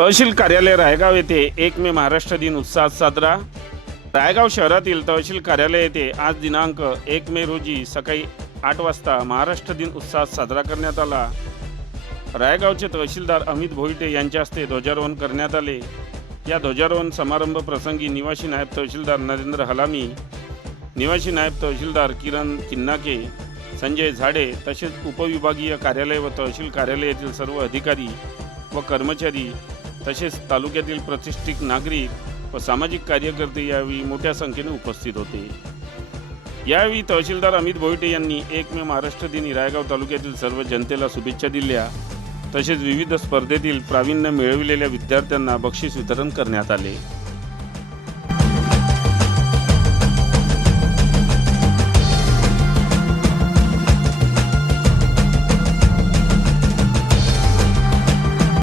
तहसील कार्यालय रायगाव येथे एक मे महाराष्ट्र दिन उत्साहात साजरा. रायगाव शहरातील तहसील कार्यालय येथे आज दिनांक एक मे रोजी सकाळी आठ वाजता महाराष्ट्र दिन उत्साहात साजरा करण्यात आला. रायगावचे तहसीलदार अमित भोईटे यांच्या हस्ते ध्वजारोहण करण्यात आले. या ध्वजारोहण समारंभ प्रसंगी निवासी नायब तहसीलदार नरेंद्र हलामी निवासी नायब तहसीलदार किरण किन्नाके संजय झाडे तसेच उपविभागीय कार्यालय व तहसील कार्यालयातील सर्व अधिकारी व कर्मचारी तसेच तालुक्यातील प्रतिष्ठित नागरिक व सामाजिक कार्यकर्ते यावेळी मोठ्या संख्येने उपस्थित होते. यावेळी तहसीलदार अमित भोईटे यांनी एक मे महाराष्ट्र दिनी रायगाव तालुक्यातील सर्व जनतेला शुभेच्छा दिल्या. तसेच विविध स्पर्धेतील प्रावीण्य मिळविलेल्या विद्यार्थ्यांना बक्षीस वितरण करण्यात आले.